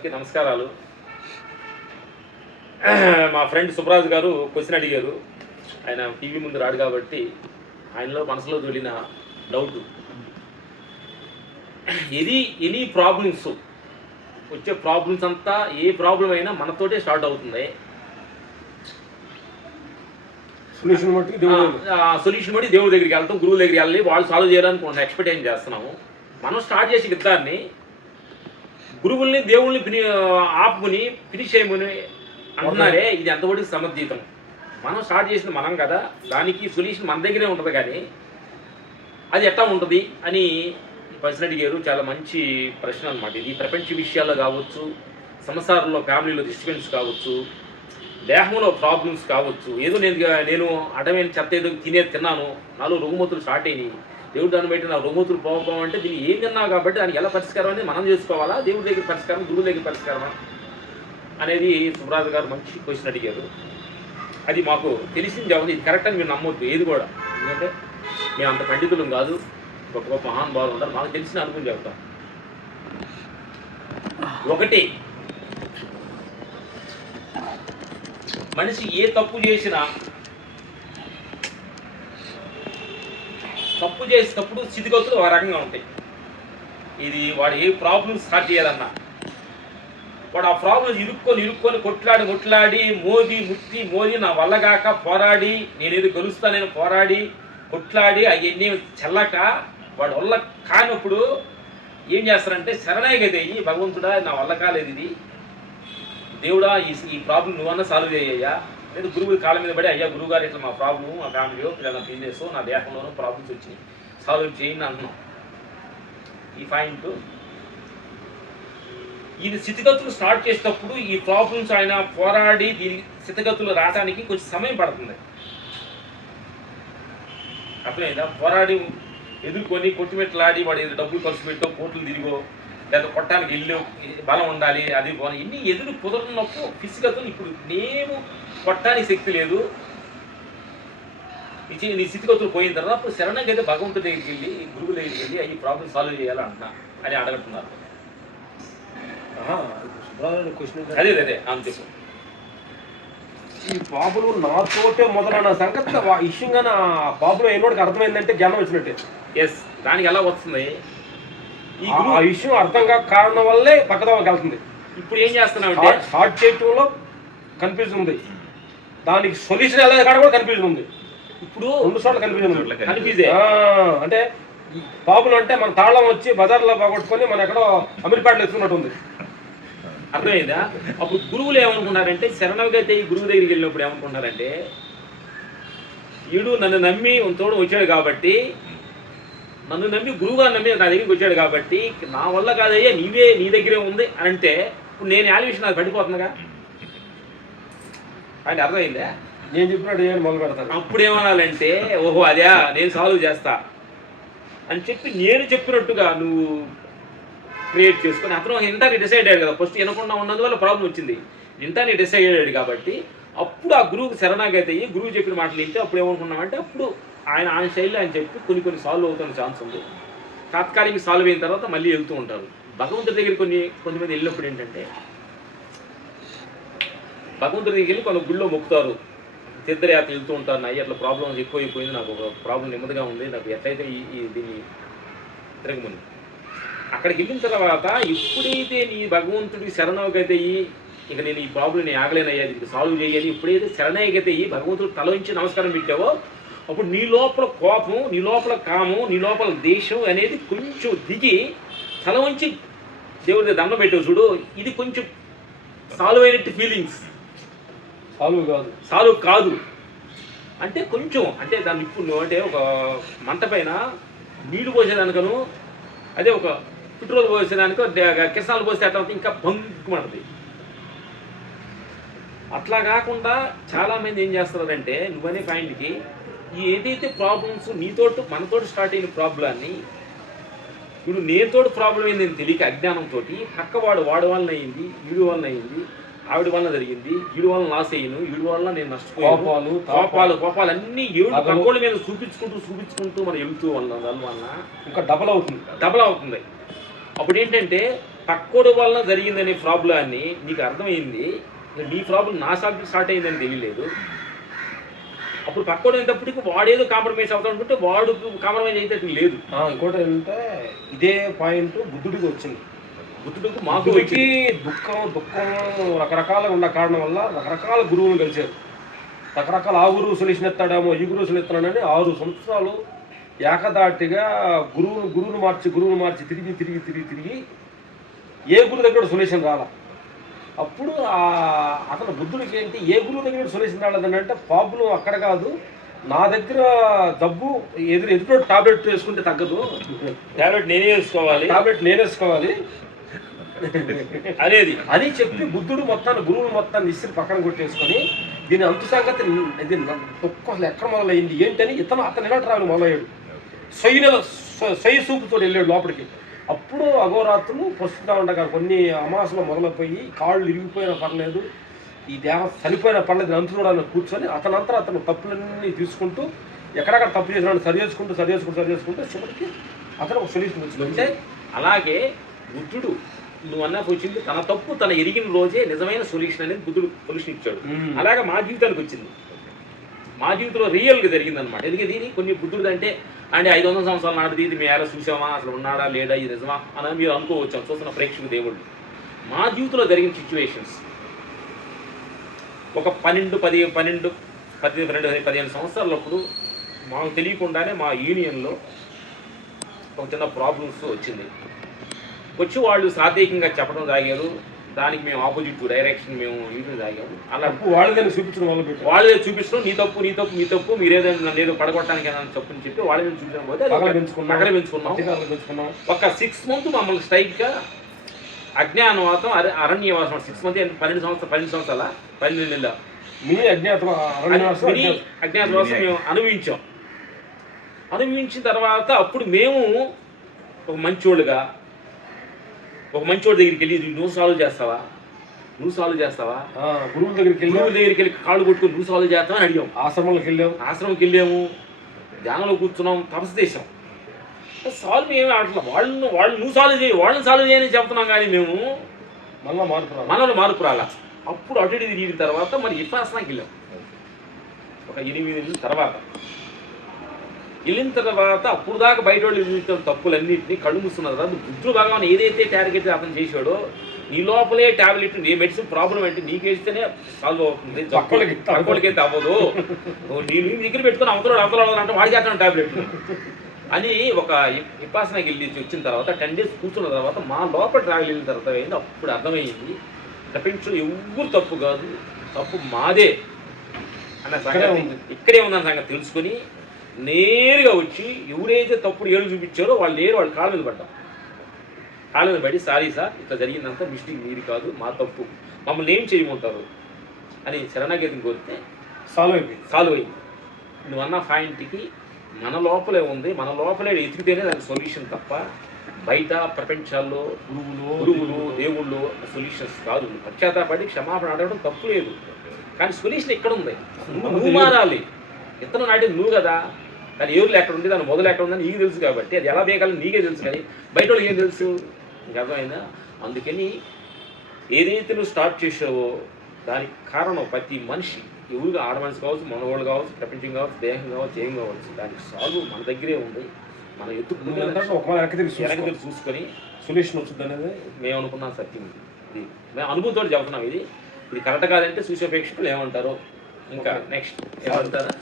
అందరికీ నమస్కారాలు. మా ఫ్రెండ్ సుబ్రాజ్ గారు క్వశ్చన్ అడిగారు. ఆయన టీవీ ముందు రాడు కాబట్టి ఆయనలో మనసులో దొరికిన డౌట్, ఎనీ ప్రాబ్లమ్స్ వచ్చే ప్రాబ్లమ్స్ అంతా ఏ ప్రాబ్లం అయినా మనతోటే స్టార్ట్ అవుతుంది. సొల్యూషన్ బట్టి దేవుడి దగ్గరికి వెళ్తాం, గురువు దగ్గరికి వెళ్ళి వాళ్ళు సాల్వ్ చేయడానికి కొంత ఎక్స్పెక్టేషన్ చేస్తున్నాము. మనం స్టార్ట్ చేసే యుద్ధాన్ని గురువుల్ని దేవుళ్ళని ఆపుకుని ఫినిష్ చేయమని అంటున్నారే, ఇది ఎంతవరకు సమర్థితం? మనం స్టార్ట్ చేసింది మనం కదా, దానికి సొల్యూషన్ మన దగ్గరే ఉంటుంది. కానీ అది ఎట్లా ఉంటుంది అని ప్రశ్న అడిగారు. చాలా మంచి ప్రశ్న అనమాట ఇది. ప్రపంచ విషయాల్లో కావచ్చు, సంసారంలో ఫ్యామిలీలో డిస్టర్బెన్స్ కావచ్చు, దేహంలో ప్రాబ్లమ్స్ కావచ్చు, ఏదో నేను అడమైన చెత్త ఏదో తిన్నాను, నాలో రుగ్మతులు స్టార్ట్ అయినాయి, దేవుడు దాన్ని బట్టి నా రుగ్మతులు పోకపోవాలంటే దీన్ని ఏం తిన్నావు కాబట్టి దానికి ఎలా పరిష్కారం అనేది మనం చేసుకోవాలా, దేవుడి దగ్గర పరిష్కారం, గురువు దగ్గర పరిష్కారమా అనేది సుబ్రాజ్ గారు మంచి క్వశ్చన్ అడిగారు. అది మాకు తెలిసింది అవుతుంది, ఇది కరెక్ట్ అని మీరు నమ్మొద్దు ఏది కూడా. ఎందుకంటే మేము అంత పండితులం కాదు, గొప్ప గొప్ప మహానుభావులు ఉంటారు, మాకు తెలిసిన అనుకుని చెప్తాం. ఒకటి, మనిషి ఏ తప్పు చేసినా తప్పు చేసేటప్పుడు స్థితిగతులు ఒక రకంగా ఉంటాయి. ఇది వాడు ఏ ప్రాబ్లం స్టార్ట్ చేయాలన్నా వాడు ఆ ప్రాబ్లమ్స్ ఇరుక్కొని కొట్లాడి మోది నా వల్లగాక పోరాడి నేనేది గెలుస్తానని పోరాడి కొట్లాడి అవన్నీ చల్లక వాడు వల్ల కానప్పుడు ఏం చేస్తారంటే శరణాగతి అయ్యి, భగవంతుడా నా వల్ల కాలేదు ఇది, దేవుడా ఈ ప్రాబ్లం నువ్వన్నా సాల్వ్ చేయ్యా, లేదా గురువు కాళ్ళ మీద పడి అయ్యా గురువుగారు ఇట్లా మా ప్రాబ్లం, మా ఫ్యామిలీలో పిల్లల బిజినెస్, నా దేహంలోనూ ప్రాబ్లమ్స్ వచ్చి సాల్వ్ చేయండి అంటున్నాం. ఈ పాయింట్ ఈ స్థితిగతులు స్టార్ట్ చేసేటప్పుడు ఈ ప్రాబ్లమ్స్ ఆయన పోరాడి దీని స్థితిగతులు రావడానికి కొంచెం సమయం పడుతుంది. అర్థమైందా? పోరాడి ఎదుర్కొని కొట్టుమెట్లాడి వాడు ఏదో డబ్బులు ఖర్చు పెట్టో, కోట్లు తిరిగో, లేదా కొట్టడానికి ఇల్లు బలం ఉండాలి, అది ఇన్ని ఎదురు కుదరనప్పుడు ఫిజికల్ ఇప్పుడు నేను కొట్టడానికి శక్తి లేదు, నీ స్థితిగతులు పోయిన తర్వాత అప్పుడు శరణంగా భగవంతుడి దగ్గరికి వెళ్ళి, గురువు దగ్గరికి వెళ్ళి ఈ ప్రాబ్లమ్ సాల్వ్ చేయాలంటున్నా అని అడగట్టున్నారు. అదే అంతే. ఈ బాబులు నాతోటే మొదలైన సంగతి విషయంగా నా బాబులో ఎన్నోడికి అర్థమైందంటే జ్ఞానం వచ్చినట్టే. ఎస్, దానికి ఎలా వస్తుంది ఆ విషయం అర్థం కాక కారణం వల్లే పక్కదోవకి వెళ్తుంది. ఇప్పుడు ఏం చేస్తున్నావు, స్టార్ట్ చేయటంలో కన్ఫ్యూజన్ ఉంది, దానికి సొల్యూషన్ ఎలా కాడ కూడా కన్ఫ్యూజన్ ఉంది. ఇప్పుడు 2 చోట్ల కన్ఫ్యూజన్ అంటే బాబులు అంటే మన తాళం వచ్చి బజార్లో పోగొట్టుకొని మన ఎక్కడో అమీర్పేటలో ఎత్తుకున్నట్టు ఉంది. అర్థమైందా? అప్పుడు గురువులు ఏమనుకున్నారంటే, శరణగతి గురువు దగ్గరికి వెళ్ళినప్పుడు ఏమనుకున్నారంటే, ఈడు నన్ను నమ్మి తోడు వచ్చాడు కాబట్టి, నన్ను నమ్మి గురువుగారు నమ్మి నా దగ్గరికి వచ్చాడు కాబట్టి నా వల్ల కాదయ్యా నీవే నీ దగ్గరే ఉంది అని అంటే, ఇప్పుడు నేను యాలివేషన్ నాకు పడిపోతుందిగా. అంటే అర్థమైందా? నేను చెప్పినట్టు ఏమైనా మొదలు పెడతాను. అప్పుడు ఏమనాలంటే, ఓహో అదే నేను సాల్వ్ చేస్తా అని చెప్పి నేను చెప్పినట్టుగా నువ్వు క్రియేట్ చేసుకొని, అతను ఇంటాన్ని డిసైడ్ అయ్యాడు కదా, ఫస్ట్ వినకుండా ఉన్నందువల్ల ప్రాబ్లం వచ్చింది. ఇంటాన్ని డిసైడ్ అయ్యాడు కాబట్టి అప్పుడు ఆ గురువుకి శరణాగతి అయ్యి గురువు చెప్పిన మాటలు వింటే అప్పుడు ఏమనుకున్నామంటే, అప్పుడు ఆయన శైలి అని చెప్పి కొన్ని సాల్వ్ అవుతున్న ఛాన్స్ ఉంది. తాత్కాలిక సాల్వ్ అయిన తర్వాత మళ్ళీ వెళ్తూ ఉంటారు. భగవంతుడి దగ్గర కొంతమంది వెళ్ళినప్పుడు ఏంటంటే, భగవంతుడి దగ్గరికి వెళ్ళి కొన్ని గుళ్ళో మొక్కుతారు, తీర్థయాత్ర వెళ్తూ ఉంటారు. అయ్యి అట్లా ప్రాబ్లమ్స్ ఎక్కువైపోయింది, నాకు ఒక ప్రాబ్లం నెమ్మదిగా ఉంది, నాకు ఎట్లయితే దీన్ని తిరగముంది. అక్కడికి వెళ్ళిన తర్వాత ఎప్పుడైతే నీ భగవంతుడికి శరణాగతి అయ్యి, ఇక నేను ఈ ప్రాబ్లం నేను ఆగలేనయ్యా దీనికి సాల్వ్ చేయాలి, ఎప్పుడైతే శరణాగతి అయ్యి భగవంతుడు తల నుంచి నమస్కారం పెట్టావో, అప్పుడు నీ లోపల కోపం, నీ లోపల కామం, నీ లోపల దేశం అనేది కొంచెం దిగి తల వంచి దేవుడి దండం పెట్టావు చూడు, ఇది కొంచెం సాల్వ్ అయినట్టు ఫీలింగ్స్. సాల్వ్ కాదు అంటే కొంచెం, అంటే దాన్ని ఇప్పుడు అంటే ఒక మంట పైన నీళ్లు పోసేదానికను, అదే ఒక పెట్రోల్ పోసేదానికో కిరసనాలు పోస్తే అట్లా ఇంకా బంకుమంటది. అట్లా కాకుండా చాలామంది ఏం చేస్తున్నారంటే, నువ్వనే పాయింట్కి ఏదైతే ప్రాబ్లమ్స్ నీతోటి మనతోటి స్టార్ట్ అయిన ప్రాబ్లాన్ని, ఇప్పుడు నేతోటి ప్రాబ్లం అయింది నేను తెలియక అజ్ఞానంతో పక్కవాడు వాడి వలన అయింది, వీడి వలన అయింది, ఆవిడ వలన జరిగింది, వీడి వలన లాస్ అయ్యాను, వీడి వలన నేను నష్టపోయాను, కోపాలు అన్నీ ఏడు పక్కోళ్ళ మీద చూపించుకుంటూ మనం వెళ్తూ వలన దానివల్ల ఇంకా డబల్ అవుతుంది. అప్పుడు ఏంటంటే పక్కోడు వల్ల జరిగిందనే ప్రాబ్లాన్ని నీకు అర్థమైంది, నీ ప్రాబ్లం నా స్టార్ట్ అయిందని తెలియలేదు. అప్పుడు పక్కోడు అయినప్పటికీ వాడేదో కాంప్రమైజ్ అవుతాడు అనుకుంటే వాడు కాంప్రమైజ్ అయితే లేదు. ఇంకోటి ఏంటంటే ఇదే పాయింట్ బుద్ధుడికి వచ్చింది. బుద్ధుడికి మాధుడికి దుఃఖం రకరకాలుగా ఉన్న కారణం వల్ల రకరకాల గురువులు కలిశారు. రకరకాల ఆ గురువు సొల్యూషన్ ఎత్తాడేమో ఈ గురువు సొల్యూషన్ ఎత్తాడని 6 సంవత్సరాలు ఏకదాటిగా గురువును మార్చి తిరిగి ఏ గురువు దగ్గర సొల్యూషన్ రాలా. అప్పుడు అతను బుద్ధుడికి ఏంటి ఏ గురువు దగ్గర సొల్యూషన్ రాలేదని అంటే ప్రాబ్లం అక్కడ కాదు, నా దగ్గర జబ్బు ఎదురు టాబ్లెట్ వేసుకుంటే తగ్గదు, టాబ్లెట్ నేనే వేసుకోవాలి అనేది అని చెప్పి బుద్ధుడు గురువులు మొత్తాన్ని ఇస్త్రీ పక్కన కొట్టేసుకొని దీని అంతు సంగతి ఇది దుఃఖం అసలు ఎక్కడ మొదలైంది ఏంటని అతను ఎలా ట్రావెల్ మొదలయ్యాడు. సొయ్యి సూపుతో వెళ్ళాడు లోపలికి. అప్పుడు అఘోరాత్రులు ప్రస్తుతం ఉండగా కొన్ని అమాసలు మొదలైపోయి కాళ్ళు ఇరిగిపోయినా పర్లేదు, ఈ దేవ చనిపోయినా పర్లేదు అంతు చూడాలని కూర్చొని అతను తప్పులన్నీ తీసుకుంటూ ఎక్కడెక్కడ తప్పు చేసినాడు సరి చేసుకుంటూ చివరికి అతను ఒక సొల్యూషన్ వచ్చింది. అంటే అలాగే బుద్ధుడు నువ్వు అన్నా వచ్చింది, తన తప్పు తన ఎరిగిన రోజే నిజమైన సొల్యూషన్ అనేది బుద్ధుడు సొల్యూషన్ ఇచ్చాడు. అలాగే మా జీవితానికి వచ్చింది, మా జీవితంలో రియల్గా జరిగిందనమాట. ఎందుకంటే దీని కొన్ని బుద్ధుడు అంటే 500 సంవత్సరాల నాటిది, ఇది మేము ఎలా చూసామా, అసలు ఉన్నాడా లేడా, ఇది నిజమా అని మీరు అనుకోవచ్చు చూస్తున్న ప్రేక్షకు దేవుళ్ళు. మా జీవితంలో జరిగిన సిచ్యువేషన్స్ ఒక 15 సంవత్సరాలప్పుడు మాకు తెలియకుండానే మా యూనియన్లో ఒక చిన్న ప్రాబ్లమ్స్ వచ్చింది. వచ్చి వాళ్ళు సాత్వికంగా చెప్పడం సాగారు, దానికి మేము ఆపోజిట్ డైరెక్షన్ మేము ఇవ్వడం సాగాము. అలా వాళ్ళే చూపించడం నీ తప్పు మీరేదైనా నన్ను ఏదో పడగొట్టడానికి ఏదైనా తప్పుని చెప్పి వాళ్ళ మీద చూపించడం పోతే అక్కడ పెంచుకున్నాం. ఒక 6 months మమ్మల్ని స్ట్రైక్గా అజ్ఞానవాసం అరణ్యవాసం 6 months 12 సంవత్సరాల 12 నెలల అజ్ఞాతవాసం మేము అనుభవించిన తర్వాత అప్పుడు మేము ఒక మంచోడి దగ్గరికి వెళ్ళి నువ్వు సాల్వ్ చేస్తావా గురువుల దగ్గరికి వెళ్ళి కాళ్ళు కొట్టుకుని నువ్వు సాల్వ్ చేస్తావా అని అడిగాం. ఆశ్రమంకి వెళ్ళాము, ధ్యానంలో కూర్చున్నాం, తపస్సు చేసాం. సాల్వ్ ఏమి ఆడట్లా, వాళ్ళు నువ్వు వాళ్ళని సాల్వ్ చేయని చెప్తున్నాం. కానీ మేము మనలో మార్పు రాలా. అప్పుడు అటు ఇటు తిరిగిన తర్వాత మరి విపాసనకి వెళ్ళాం. ఒక 8 నెలల తర్వాత వెళ్ళిన తర్వాత అప్పుడు దాకా బయట వాళ్ళు చూసిన తప్పులన్నింటినీ కళ్ళు మూస్తున్న తర్వాత బుద్ధుడు భగవాన్ ఏదైతే టార్గెట్ అతను చేశాడో నీ లోపలే టాబ్లెట్ ఏ మెడిసిన్ ప్రాబ్లం అంటే నీకేస్తేనే సాల్వ్ అవుతుంది, తక్కువలకైతే అవ్వదు. నేను దగ్గర పెట్టుకుని అవతల అంటే వాడి చేస్తాను టాబ్లెట్ అని ఒక విపాసనకి వెళ్ళి వచ్చిన తర్వాత 10 days కూర్చున్న తర్వాత మా లోపల ట్రావెల్ వెళ్ళిన తర్వాత అయింది. అప్పుడు అర్థమైంది ప్రపంచంలో ఎవరు తప్పు కాదు, తప్పు మాదే అన్న సంగతి ఇక్కడే ఉందన్న సంగతి తెలుసుకొని నేరుగా వచ్చి ఎవరైతే తప్పుడు ఏళ్ళు చూపించారో వాళ్ళ కాళ్ళ మీద పడి సారీ సార్ ఇట్లా జరిగిందంతా మిస్టేక్ మీది కాదు, మా తప్పు, మమ్మల్ని ఏం చేయమంటారు అని శరణాగతిని కోరితే సాల్వ్ అయింది. నువ్వు అన్న పాయింట్కి మన లోపలే ఉంది, మన లోపలే ఎతికితేనే దానికి సొల్యూషన్ తప్ప బయట ప్రపంచాల్లో గురువులు దేవుళ్ళు సొల్యూషన్స్ కాదు. పశ్చాత్తాపడి క్షమాపణ అడగడం తప్పు లేదు, కానీ సొల్యూషన్ ఎక్కడ ఉంది? నువ్వు మారాలి. ఇతను నాటిది నువ్వు కదా, దాని ఎవరు ఎక్కడ ఉంది, దాని మొదలు ఎక్కడ ఉందని నీకు తెలుసు కాబట్టి అది ఎలా వేయగలని నీకే తెలుసు, కానీ బయట వాళ్ళకి ఏం తెలుసు? నీకు అర్థమైందా? అందుకని ఏదైతే నువ్వు స్టార్ట్ చేసావో దానికి కారణం ప్రతి మనిషి, ఎవరుగా ఆడమనిషి కావచ్చు, మనవాళ్ళు కావచ్చు, ప్రపంచం కావచ్చు, దేహం కావచ్చు, ఏం కావచ్చు, దానికి సాల్వ్ మన దగ్గరే ఉంది. మనం వెనక్కి చూసుకొని సొల్యూషన్ వచ్చింది అనేది మేము అనుకున్నాం. సత్యం ఇది మేము అనుభవంతో చెబుతున్నాం. ఇది కరెక్ట్ కాదంటే చూసే ప్రేక్షకులు ఏమంటారో ఇంకా నెక్స్ట్ ఏమంటారా?